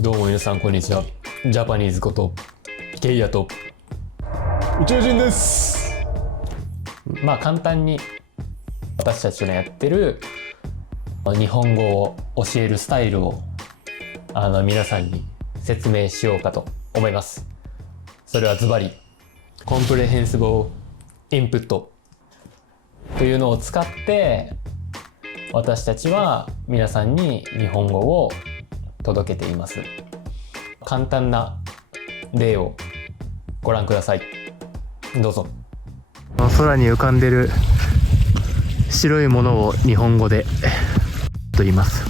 どうも皆さんこんにちは。ジャパニーズことケイヤと宇宙人です。簡単に私たちのやってる日本語を教えるスタイルを皆さんに説明しようかと思います。それはズバリコンプレヘンシブルインプットというのを使って私たちは皆さんに日本語を届けています。簡単な例をご覧ください。どうぞ。空に浮かんでる白いものを日本語でと言います。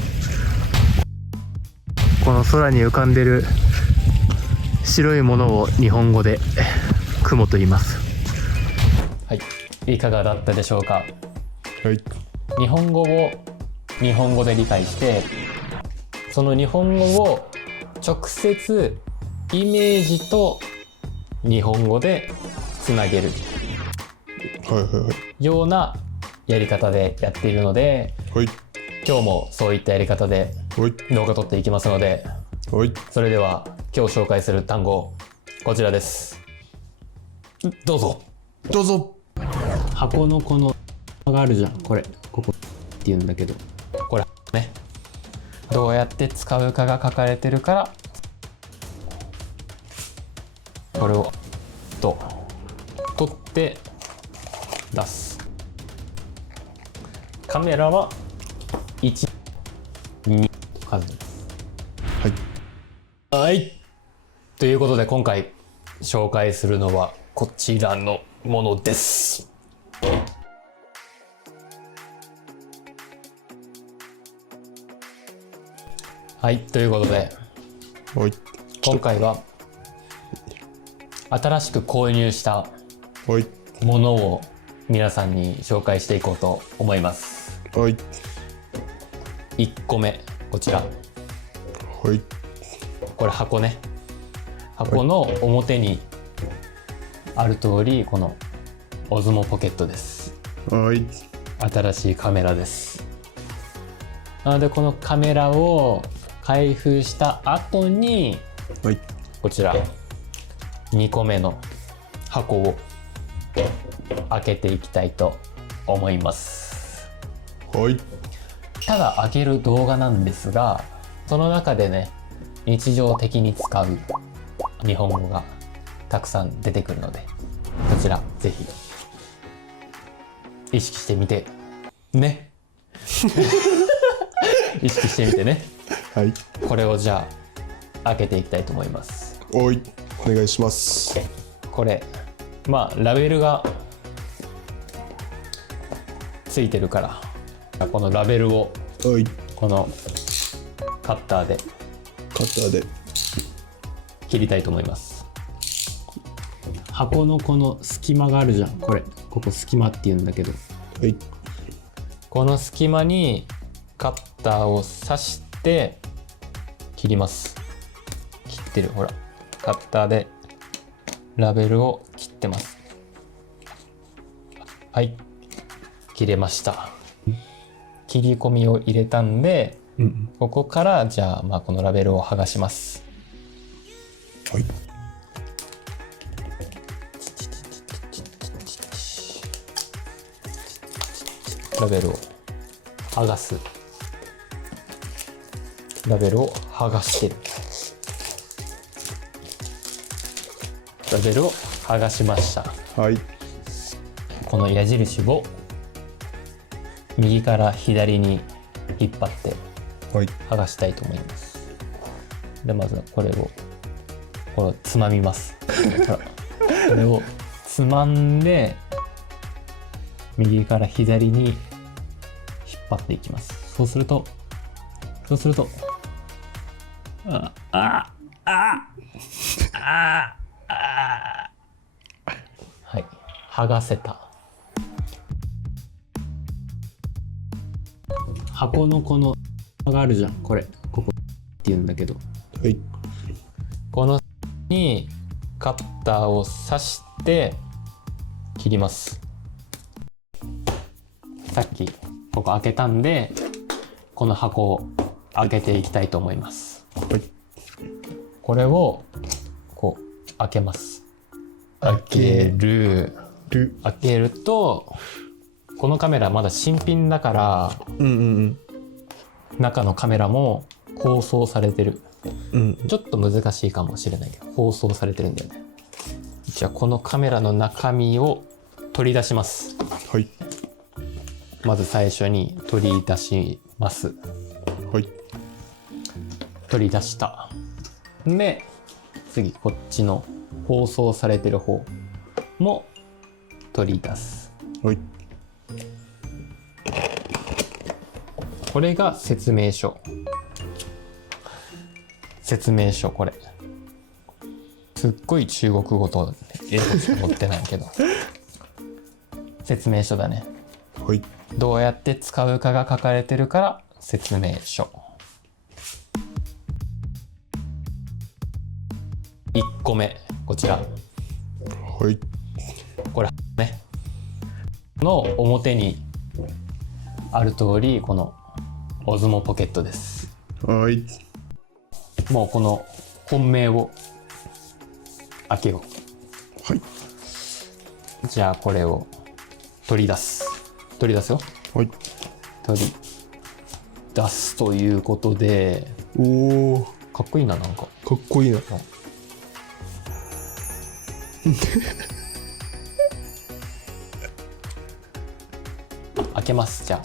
この空に浮かんでる白いものを日本語で雲と言います。はい、いかがだったでしょうか。はい。日本語を日本語で理解して、その日本語を直接イメージと日本語でつなげるようなやり方でやっているので、今日もそういったやり方で動画撮っていきますので、それでは今日紹介する単語こちらです。どうぞ。どうぞ。箱のこのがあるじゃん。これここって言うんだけど、これね、どうやって使うかが書かれてるから、これを取って出す。カメラは1、2数です。はい。ということで今回紹介するのはこちらのものです。はい、ということで、今回は新しく購入したものを皆さんに紹介していこうと思います。1個目、こちら。これ箱ね。箱の表にある通り、このオズモポケットです。新しいカメラです。なのでこのカメラを開封した後に、こちら2個目の箱を開けていきたいと思います。ただ開ける動画なんですが、その中でね、日常的に使う日本語がたくさん出てくるので、こちらぜひ意識してみてね。意識してみてね。これをじゃあ開けていきたいと思います。お願いします。これラベルがついてるから、このラベルをこのカッターで切りたいと思います。箱のこの隙間があるじゃん。ここ隙間って言うんだけど、この隙間にカッターを刺して切ります。切ってる、ほら、カッターでラベルを切ってます。はい、切れました。切り込みを入れたんで、ここからじゃあこのラベルを剥がします。ラベルを剥がす。ラベルを剥がしてる。ラベルを剥がしました。この矢印を右から左に引っ張って剥がしたいと思います。でまずはこれをつまみます。これをつまんで右から左に引っ張っていきます。そうするとはい、剥がせた。箱のこのがあるじゃん。ここって言うんだけど、このにカッターを刺して切ります。さっきここ開けたんで、この箱を開けていきたいと思います。これをこう開けます。開けると、このカメラまだ新品だから、中のカメラも包装されてる。ちょっと難しいかもしれないけど包装されてるんだよね。じゃあこのカメラの中身を取り出します。はい。まず最初に取り出します。はい。取り出した。で、次こっちの包装されてる方も取り出す。はい。これが説明書。説明書、これ。すっごい中国語と英語しか持ってないけど。説明書だね。はい。どうやって使うかが書かれてるから説明書。1個目、こちら。はい。これね。の表にある通り、このオズモポケットです。はい。もうこの本命を開けよう。はい。じゃあこれを取り出す。取り出すよ。はい。取り出すということで、おお、かっこいいな、なんか。かっこいいな。開けます。じゃは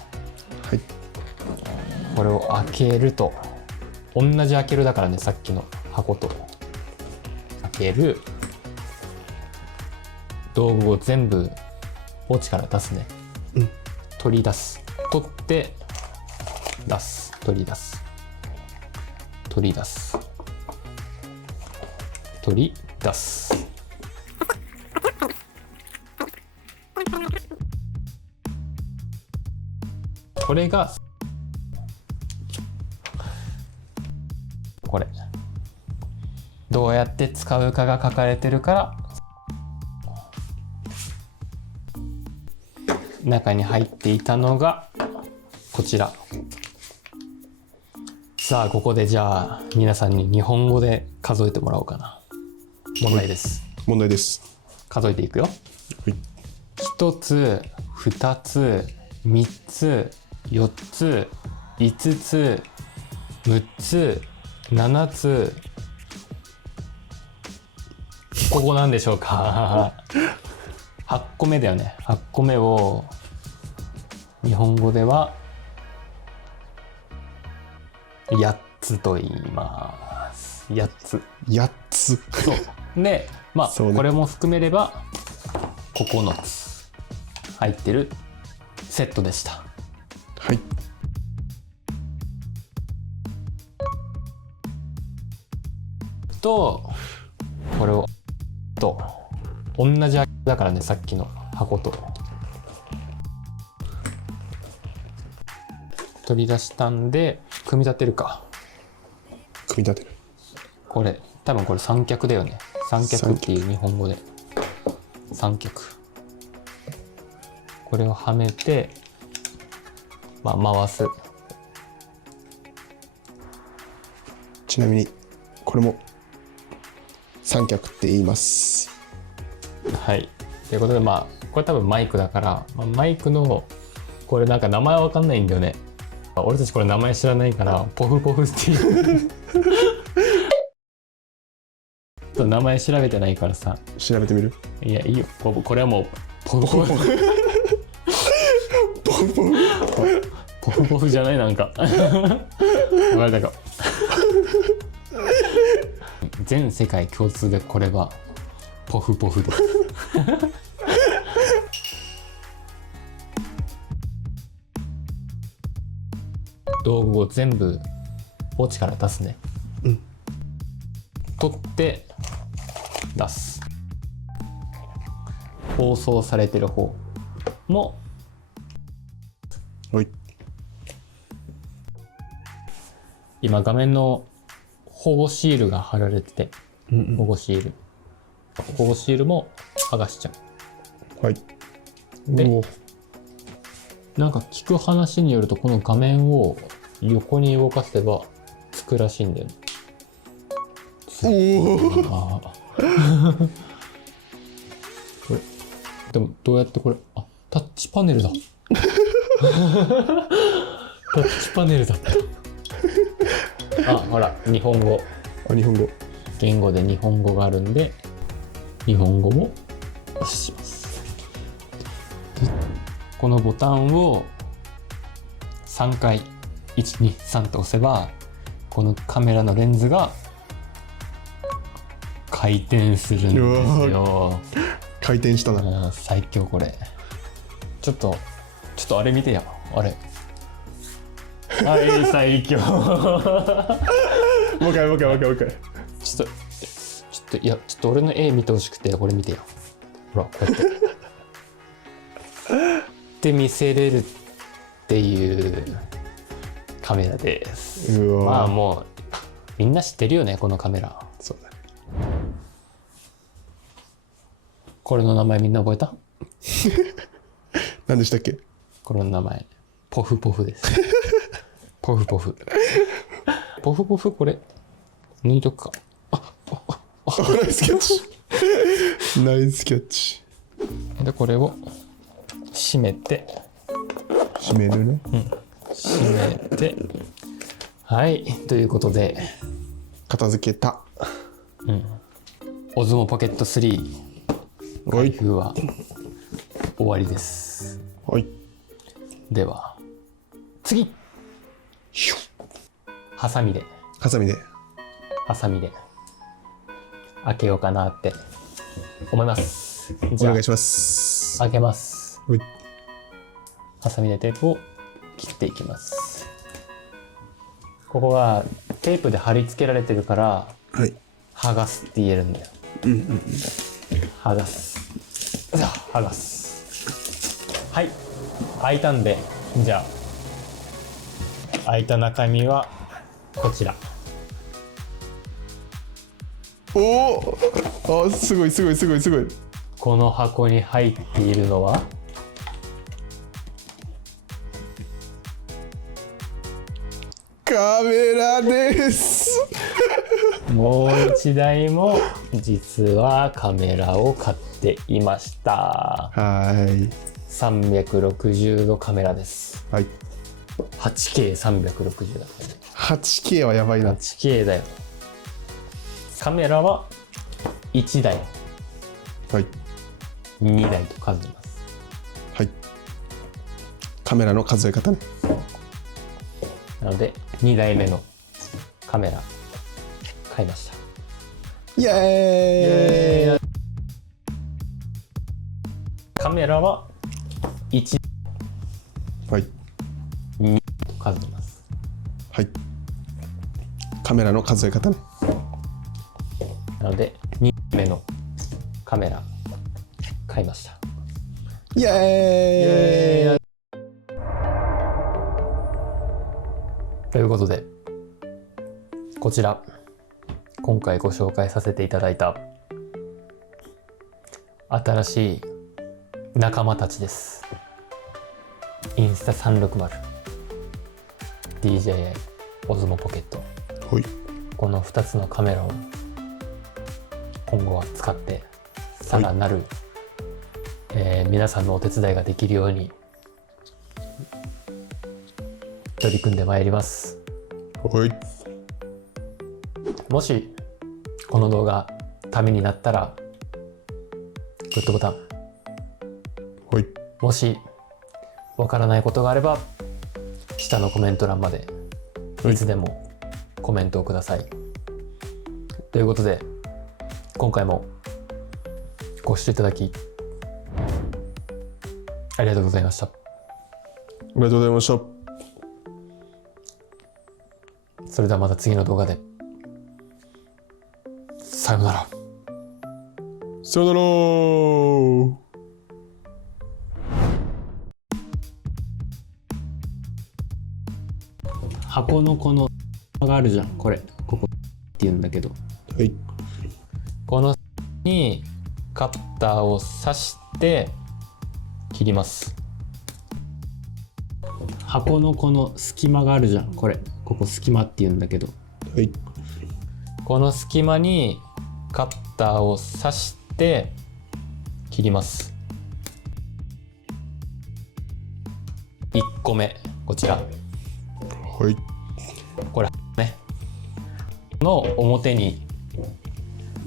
い。あこれを開けると、同じ開けるだからね、さっきの箱と。開ける。道具を全部ポーチから出すね。取り出す。取って出す。取り出す。取り出す。取り出す。これがこれ。どうやって使うかが書かれてるから中に入っていたのがこちら。さあここでじゃあ皆さんに日本語で数えてもらおうかな。問題です。問題です。数えていくよ。はい。1つ、2つ、3つ、4つ、5つ、6つ、7つ。ここなんでしょうか。8個目だよね。8個目を日本語では8つと言います。8つ。8つ。そうで、まあ、そうね、これも含めれば9つ入ってるセットでした。はい。とこれをと同じだからね、さっきの箱と。取り出したんで組み立てるか。組み立てる。これ多分これ三脚だよね。三脚っていう日本語で三脚。これをはめて、まあ、回す。ちなみにこれも三脚って言います。はい。ということで、まあこれ多分マイクだから、まあ、マイクのこれなんか名前わかんないんだよね。俺たちこれ名前知らないからポフポフっていう名前調べてないからさ。調べてみる？いやいいよ。これはもうポフポフポフポフポフポフじゃない、なんか言われたか。全世界共通でこれはポフポフです。道具を全部ポーチから出すね。取って出す。包装されてる方もはい。今画面の保護シールが貼られてて、保護シールも剥がしちゃう。はい。で、なんか聞く話によるとこの画面を横に動かせばつくらしいんだよね。おお。あこれでもどうやってこれ、あ、タッチパネルだ。タッチパネルだった。あ、ほら、日本語。あ、日本語。言語で日本語があるんで、日本語も押します。このボタンを3回、1、2、3と押せば、このカメラのレンズが回転するんですよ。回転したな。うん、最強これ。ちょっとあれ見てよ。あれ。あれ最強。もう一回。ちょっと俺の絵見てほしくて、これ見てよ。ほら、こうやって。で見せれるっていうカメラです。うわ。まあもうみんな知ってるよね、このカメラ。そうだね。これの名前みんな覚えた？何でしたっけ？これの名前ポフポフです。ポフポフ。ポフポフ、これ抜いとくか。ナイスキャッチ。ナイスキャッチ。でこれを閉めて、閉めるね。閉めて、はい、ということで、片付けた。オズモポケット3はい開封は終わりです。はい。では次、ハサミでハサミで。開けようかなって思います。じゃあお願いします。開けます。はい。ハサミでテープを切っていきます。ここがテープで貼り付けられてるからはい。剥がすって言えるんだよ。剥がす。剥がす。はい、開いたんで、じゃあ開いた中身はこちら。おお。あ、すごい。この箱に入っているのはカメラです。もう一台も実はカメラを買っていました。はい360度カメラです。はい。 8K360 だったね。 8K はやばいな。 8K だよ。カメラは1台はい2台と数えます。はい。カメラの数え方ね。なので2台目のカメラ買いました。イエーイ。カメラは1、はい2と数えます。はい。カメラの数え方ね。なので2台目のカメラ買いました。イエーイ。ということで、こちら今回ご紹介させていただいた新しい仲間たちです。インスタ360、DJI オズモポケット、はい。この2つのカメラを今後は使ってさらなる、皆さんのお手伝いができるように取り組んでまいります。はい。もしこの動画ためになったらグッドボタン、はい。もしわからないことがあれば下のコメント欄までいつでもコメントをください。ということで今回もご視聴いただきありがとうございました。ありがとうございました。それではまた次の動画で。さようなら。さよなら。箱のこのがあるじゃん、これここって言うんだけど、はい。このにカッターを刺して切ります。箱のこの隙間があるじゃん、これここ隙間って言うんだけど、はい。この隙間にカッターを刺して切ります。1個目こちら、はい。これねの表に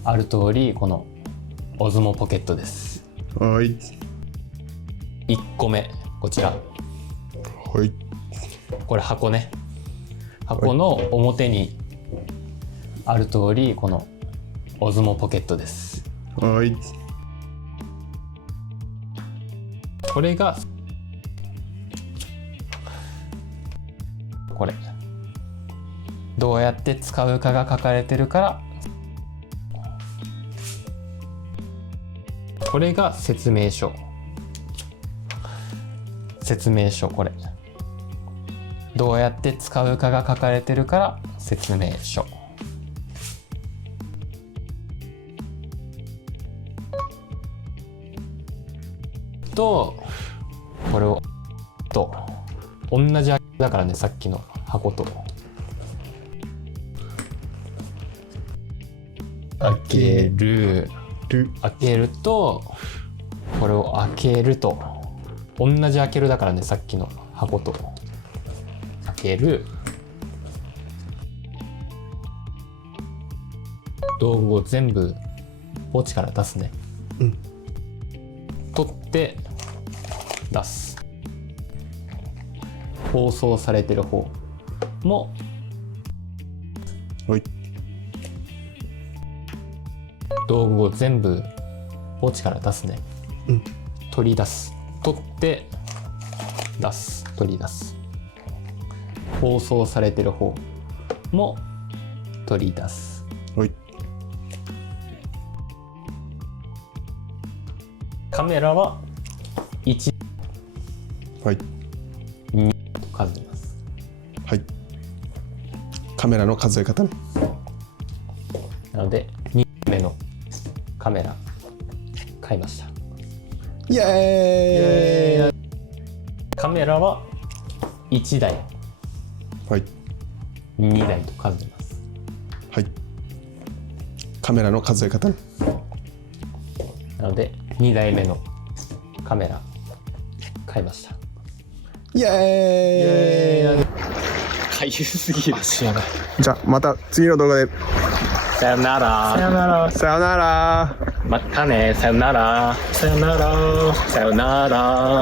ある通りこのオズモポケットです。はい。1個目こちら、はい。これ箱ね。箱の表にある通りこのオズモポケットです。はい。これがこれどうやって使うかが書かれてるから、これが説明書。説明書、これどうやって使うかが書かれてるから説明書。とこれをと同じだからね、さっきの箱と開けると、これを開けると同じ開けるだからね、さっきの箱と開ける。道具を全部ポーチから出すね。取って出す。包装されてる方もはい。道具を全部ポーチから出すね。取り出す。取って出す。取り出す。包装されてる方も取り出す。はい。カメラは1、はい。2と数えます。はい。カメラの数え方ね。なので2目のカメラ買いました。イエーイ。カメラは1台、はい。2台と数えます。はい。カメラの数え方ね。なので2台目のカメラ買いました。イエーイ。かゆすぎる。足やばい。じゃあまた次の動画で。さよなら。さよなら。さよなら。またね。さよなら。さよなら。さよなら。